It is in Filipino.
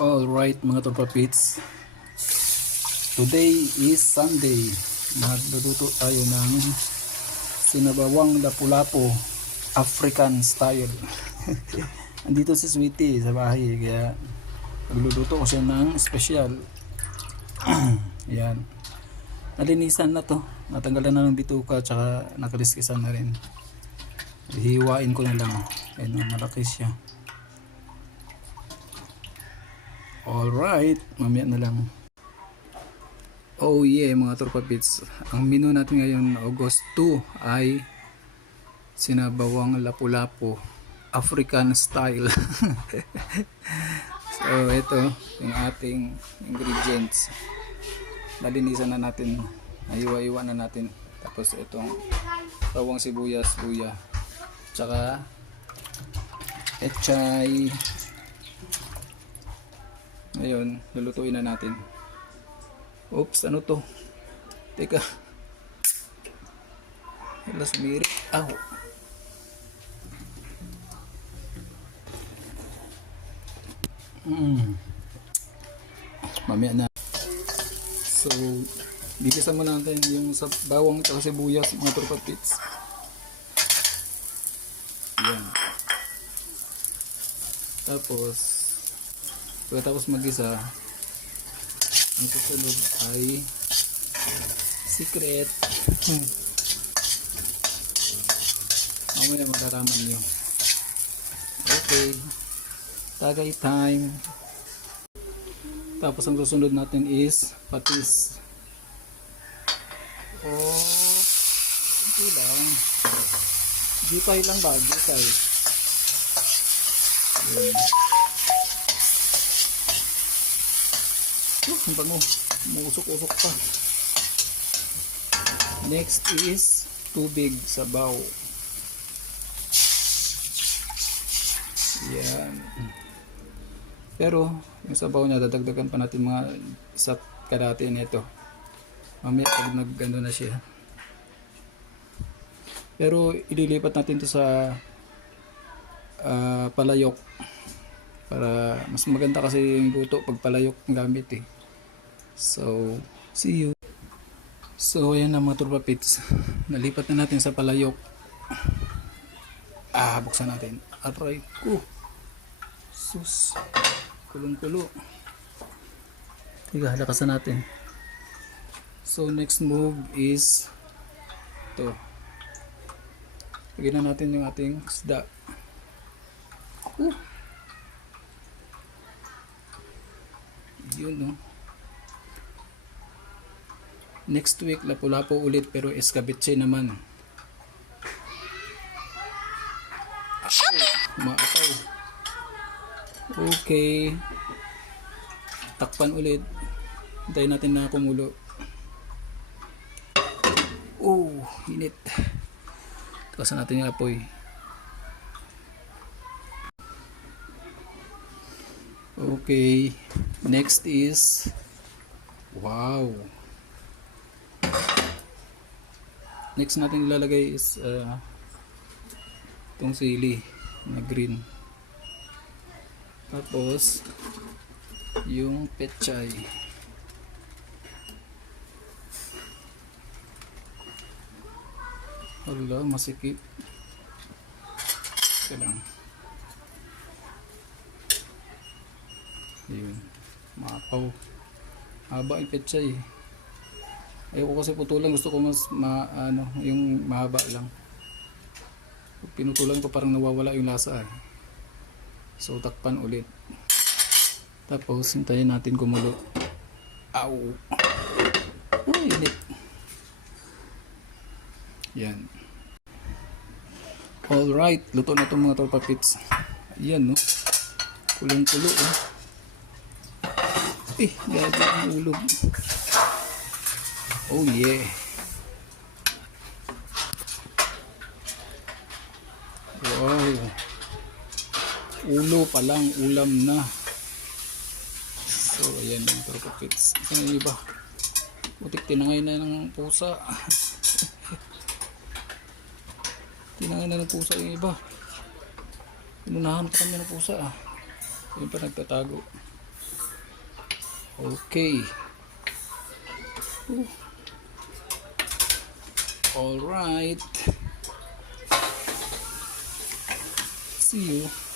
Alright mga torpapits, today is Sunday. Magluluto tayo ng sinabawang lapu-lapu African style. Andito si Sweetie sa bahay, kaya magluluto ko siya ng special. Yan, nalinisan na to, natanggalan na ng bituka, tsaka nakaliskisan na rin. Hihiwain ko na lang. Ayun, malaki siya. Alright, mamaya na lang. Oh yeah mga torpapits, ang menu natin ngayon August 2 ay sinabawang lapu-lapu African style. So ito yung ating ingredients. Nalinisan na natin, nahiwa-hiwa na natin. Tapos itong bawang sibuyas, luya, tsaka echay. Ngayon, lulutuin na natin. Oops, ano to? Teka. Alas miri. Aw. Mamaya na. So, bigisan mo natin yung sa bawang at sibuyas, mga torpapits. Yan. Tapos magisa, ang susunod ay secret. Mamaya magkaraman nyo. Okay, tagay time. Tapos ang susunod natin is patis. Oh, ito lang. Gipay lang ba? Gipay. Ang bango, musok-usok pa. Next is tubig, sabaw. Yan. Pero yung sabaw niya, dadagdagan pa natin mga isa kalahati nito. Mamaya pag nagano na siya. Pero ililipat natin to sa palayok. Para mas maganda kasi yung luto pag palayok ng gamit eh. So, see you. So, ayan na mga torpapits. Nalipat na natin sa palayok. Buksan natin. Aray ko. Sus. Kulong-kulo. Tiga, lakasan natin. So, next move is ito. Lagyan na natin yung ating isda. Yun, no? Next week, lapu-lapu ulit, pero escabeche naman. Maapaw. Okay. Takpan ulit. Hintayin natin na kumulo. Oh, init. Takasan natin yung apoy. Okay. Next is wow. Next natin ilalagay is itong sili na green. Tapos yung pechay. Hala, masikip. Ito lang. Ayun, maapaw. Haba yung pechay. Ayoko kasi putulan, gusto ko mas yung mahaba lang. Pag pinutulan ko parang nawawala yung lasa eh. So takpan ulit. Tapos hintayin natin kumulo. Ow! Uy, init. Yan. Alright, luto na itong mga torpapits. Ayan, no? Kulong-kulo eh. Gabi ang ulo. Oh yeah. Wow. Ulo pa lang, ulam na. So ayan yung torpapits. Ito na yung iba. Butik tinangay na ng pusa. Tinangay na ng pusa yung iba. Pinunahan pa kami ng pusa. Yun pa nagtatago. Okay. All right. See you.